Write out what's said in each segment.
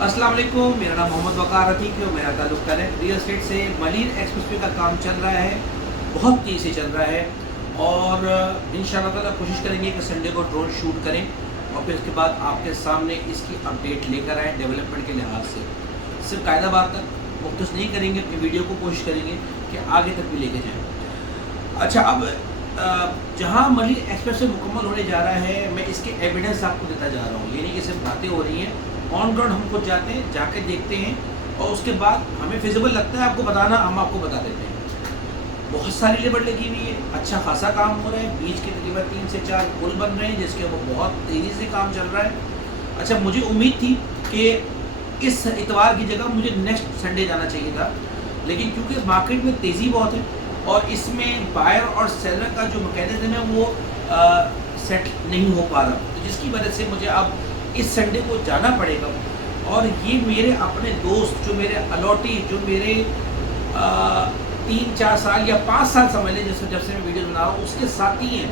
अस्सलाम वालेकुम, मेरा नाम मोहम्मद वक़ार रफ़ीक है और मेरा ताल्लुक़ कनेक्ट रियल एस्टेट से। मलिर एक्सप्रेसवे का काम चल रहा है, बहुत तेज़ी से चल रहा है और इंशाअल्लाह ताला कोशिश करेंगे कि संडे को ड्रोन शूट करें और फिर उसके बाद आपके सामने इसकी अपडेट लेकर आएँ डेवलपमेंट के लिहाज से। सिर्फ कायदा बात तक फोकस नहीं करेंगे, अपनी वीडियो को कोशिश करेंगे कि आगे तक भी लेके जाएँ। अच्छा, अब जहाँ मलिर एक्सप्रेसवे मुकम्मल होने जा रहा है, मैं इसके एविडेंस आपको देता जा रहा हूँ। ये नहीं कि सिर्फ बातें हो रही हैं, ऑन ग्राउंड हम खुद जाते हैं, जाके देखते हैं और उसके बाद हमें फिजिबल लगता है आपको बताना, हम आपको बता देते हैं। बहुत सारी लेबर लगी हुई है, अच्छा खासा काम हो रहा है, बीच के तकरीबन 3 से 4 पुल बन रहे हैं जिसके ऊपर बहुत तेज़ी से काम चल रहा है। अच्छा, मुझे उम्मीद थी कि इस इतवार की जगह मुझे नेक्स्ट संडे जाना चाहिए था, लेकिन क्योंकि मार्केट में तेज़ी बहुत है और इसमें बायर और सेलर का जो मैकेनिज्म है वो सेट नहीं हो पा रहा, तो जिसकी वजह से मुझे अब इस संडे को जाना पड़ेगा। और ये मेरे अपने दोस्त, जो मेरे अलॉटी, जो मेरे 3-4 साल या 5 साल समझ लें जब से मैं वीडियो बना रहा हूँ, उसके साथी हैं।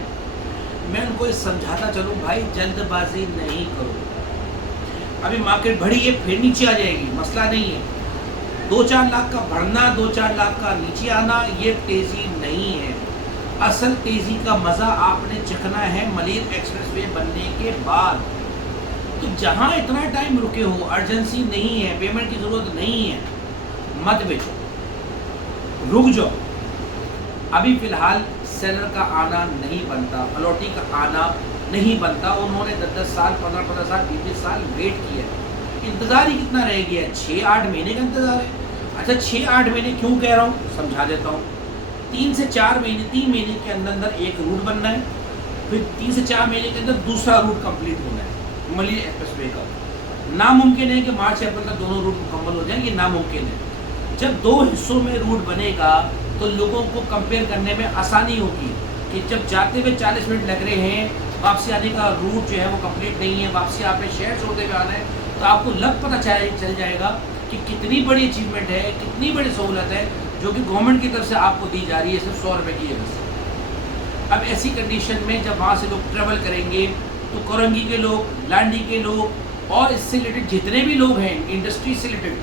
मैं उनको ये समझाता चलूँ, भाई जल्दबाजी नहीं करो, अभी मार्केट बढ़ी है फिर नीचे आ जाएगी, मसला नहीं है। 2-4 लाख का बढ़ना, 2-4 लाख का नीचे आना, ये तेज़ी नहीं है। असल तेज़ी का मज़ा आपने चखना है मलिर एक्सप्रेसवे बनने के बाद। तो जहाँ इतना टाइम रुके हो, अर्जेंसी नहीं है, पेमेंट की ज़रूरत नहीं है, मत बेचो, रुक जाओ। अभी फ़िलहाल सेलर का आना नहीं बनता, अलॉटी का आना नहीं बनता। उन्होंने 10-10 साल, 15-15 साल, 20-20 साल वेट किया, इंतज़ार ही कितना रह गया है, 6-8 महीने का इंतज़ार है। अच्छा, 6-8 महीने क्यों कह रहा हूँ, समझा देता हूँ। 3 से 4 महीने, 3 महीने के अंदर एक रूट बनना है, फिर 3 से 4 महीने के अंदर दूसरा रूट कंप्लीट होना है मलिर एक्सप्रेसवे का। नामुमकिन है कि मार्च अप्रैल तक दोनों रूट मुकम्मल हो जाएंगे, नामुमकिन है। जब 2 हिस्सों में रूट बनेगा तो लोगों को कंपेयर करने में आसानी होगी कि जब जाते हुए 40 मिनट लग रहे हैं, वापसी आने का रूट जो है वो कंप्लीट नहीं है, वापसी आपने शहर छोड़ते हुए आना है, तो आपको पता चल जाएगा कि कितनी बड़ी अचीवमेंट है, कितनी बड़ी सहूलत है जो कि गवर्नमेंट की तरफ से आपको दी जा रही है, सिर्फ 100 रुपये की वजह से। अब ऐसी कंडीशन में जब वहाँ से लोग ट्रेवल करेंगे तो कोरंगी के लोग, लांडी के लोग और इससे रिलेटेड जितने भी लोग हैं इंडस्ट्री से रिलेटेड,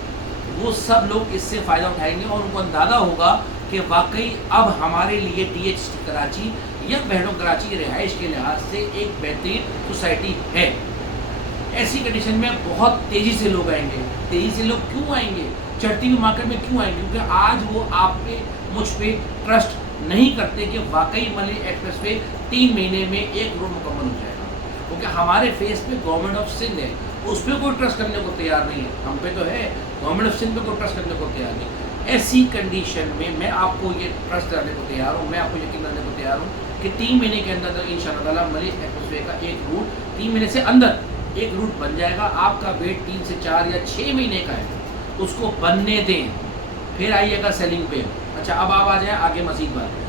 वो सब लोग इससे फ़ायदा उठाएंगे और उनको अंदाज़ा होगा कि वाकई अब हमारे लिए DHT कराची या बहनों कराची रिहाइश के लिहाज से एक बेहतरीन सोसाइटी है। ऐसी कंडीशन में बहुत तेज़ी से लोग आएंगे। तेज़ी से लोग क्यों आएंगे, चढ़ती हुई मार्केट में क्यों आएंगे? क्योंकि आज वो आप पे, मुझ पे ट्रस्ट नहीं करते कि वाकई मलिर एक्सप्रेसवे 3 महीने में एक रोड मुकम्मल हो जाएगा, क्योंकि हमारे फेस पे गवर्नमेंट ऑफ सिंध है, उस पर कोई ट्रस्ट करने को तैयार नहीं है। हम पे तो है, गवर्नमेंट ऑफ सिंध पे कोई ट्रस्ट करने को तैयार नहीं। ऐसी कंडीशन में मैं आपको ये ट्रस्ट करने को तैयार हूँ, मैं आपको यकीन करने को तैयार हूँ कि 3 महीने के अंदर इंशाअल्लाह ताला मलिर एक्सप्रेसवे का एक रूट, 3 महीने से अंदर एक रूट बन जाएगा। आपका वेट 3 से 4 या 6 महीने का है, उसको बनने दें, फिर आइएगा सेलिंग पे। अच्छा, अब आप आ जाए आगे मज़ीद बात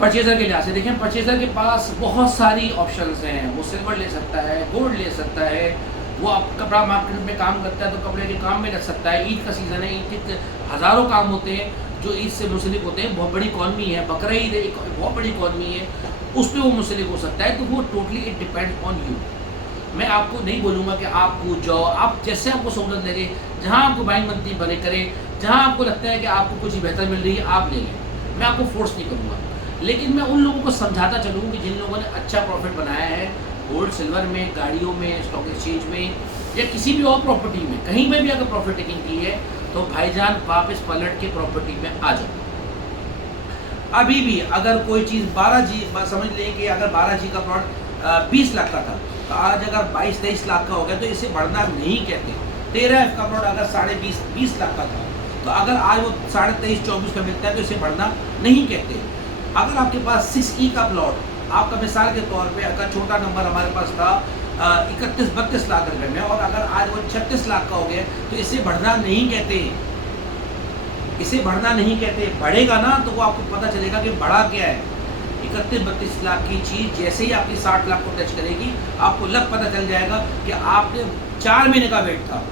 परचेज़र के लिहाज से। देखें, परचेज़र के पास बहुत सारी ऑप्शंस हैं। वो सिल्वर ले सकता है, गोल्ड ले सकता है, वो आप कपड़ा मार्केट में काम करता है तो कपड़े के काम में लग सकता है। ईद का सीज़न है, ईद के हज़ारों काम होते हैं जो ईद से मुंसलिक होते हैं। बहुत बड़ी इकॉनमी है, बकरा ईद एक बहुत बड़ी इकॉनमी है, उस पर वो मुंसलिक हो सकता है। तो वो totally it depends on you. मैं आपको नहीं बोलूँगा कि आप कूद जाओ, आप जैसे आपको सहूलत लगे, जहाँ आपको बाइंग बनती बने करें, जहाँ आपको लगता है कि आपको कुछ बेहतर मिल रही है आप ले लें, मैं आपको फोर्स नहीं करूँगा। लेकिन मैं उन लोगों को समझाता चलूँ कि जिन लोगों ने अच्छा प्रॉफिट बनाया है गोल्ड सिल्वर में, गाड़ियों में, स्टॉक एक्सचेंज में या किसी भी और प्रॉपर्टी में, कहीं में भी अगर प्रॉफिट टेकिंग की है तो भाईजान वापस पलट के प्रॉपर्टी में आ जाओ। अभी भी अगर कोई चीज़ 12G, समझ लें कि अगर 12G का प्लॉट 20 लाख का था, तो आज अगर 22-23 लाख का हो गया तो इसे बढ़ना नहीं कहते। 13F का प्लॉट अगर 20.5 लाख का था, तो अगर आज वो 23.5-24 का मिलता है तो इसे बढ़ना नहीं कहते। अगर आपके पास 6E का प्लॉट, आपका मिसाल के तौर पे अगर छोटा नंबर हमारे पास था 31-32 लाख रुपए में, और अगर आज वो 36 लाख का हो गया तो इसे बढ़ना नहीं कहते, इसे बढ़ना नहीं कहते। बढ़ेगा ना तो वो आपको पता चलेगा कि बढ़ा क्या है। 31-32 लाख की चीज़ जैसे ही आपकी 60 लाख को टच करेगी, आपको पता चल जाएगा कि आपने 4 महीने का वेट था,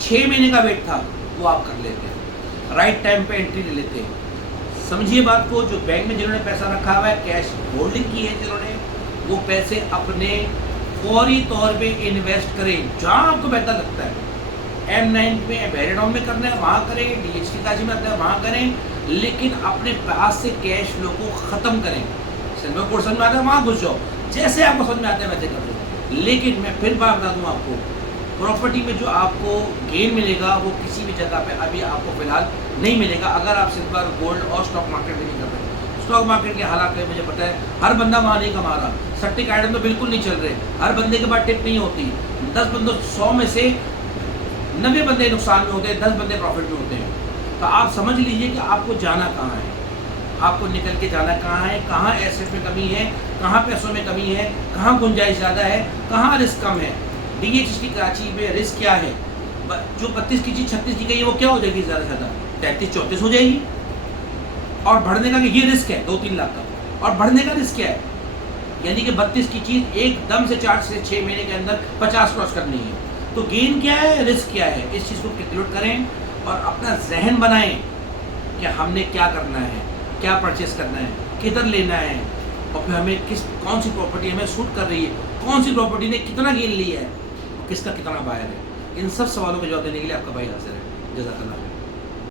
6 महीने का वेट था, वो आप कर लेते हैं, राइट टाइम पे एंट्री ले लेते हैं। समझिए बात को, जो बैंक में जिन्होंने पैसा रखा हुआ है, कैश होल्डिंग की है जिन्होंने, वो पैसे अपने फौरी तौर पे इन्वेस्ट करें जहाँ आपको बेहतर लगता है। M9 में वेरिडॉन में करना है वहाँ करें, DHT कराची में करना है वहाँ करें, लेकिन अपने पास से कैश फ्लो को ख़त्म करें। सिल्वर कोड समझ में आता है वहाँ घुस जाओ, जैसे आपको समझ में आता है वैसे कर दो। लेकिन मैं फिर बात बता दूँ आपको, प्रॉपर्टी में जो आपको गेन मिलेगा वो किसी भी जगह पे अभी आपको फिलहाल नहीं मिलेगा अगर आप सिल्वर, गोल्ड और स्टॉक मार्केट में नहीं कर रहे। स्टॉक मार्केट के हालात में मुझे पता है हर बंदा वहाँ नहीं कमा रहा, सट्टे का आइटम तो बिल्कुल नहीं चल रहे, हर बंदे के पास टिप नहीं होती। 10 बंदों 100 में से 90 बंदे नुकसान में होते हैं, 10 बंदे प्रॉफिट में होते हैं। तो आप समझ लीजिए कि आपको जाना कहाँ है, आपको निकल के जाना कहाँ है, कहाँ एसेट में कमी है, कहाँ पैसों में कमी है, कहाँ गुंजाइश ज़्यादा है, कहाँ रिस्क कम है। DHT कराची में रिस्क क्या है, जो 32 की चीज़ 36 की गई है वो क्या हो जाएगी, ज़्यादा से ज़्यादा 33-34 हो जाएगी। और बढ़ने का ये रिस्क है 2-3 लाख का, और बढ़ने का रिस्क क्या है, यानी कि 32 की चीज़ एकदम से 4 से 6 महीने के अंदर 50 क्रॉस करनी है। तो गेन क्या है, रिस्क क्या है, इस चीज़ को कैलकुलेट करें और अपना जहन बनाएं कि हमने क्या करना है, क्या परचेस करना है, किधर लेना है, और फिर हमें कौन सी प्रॉपर्टी हमें सूट कर रही है, कौन सी प्रॉपर्टी ने कितना गेन लिया है और किसका कितना बायर है। इन सब सवालों के जवाब देने के लिए आपका भाई हाजिर है। जज़ाकल्लाह।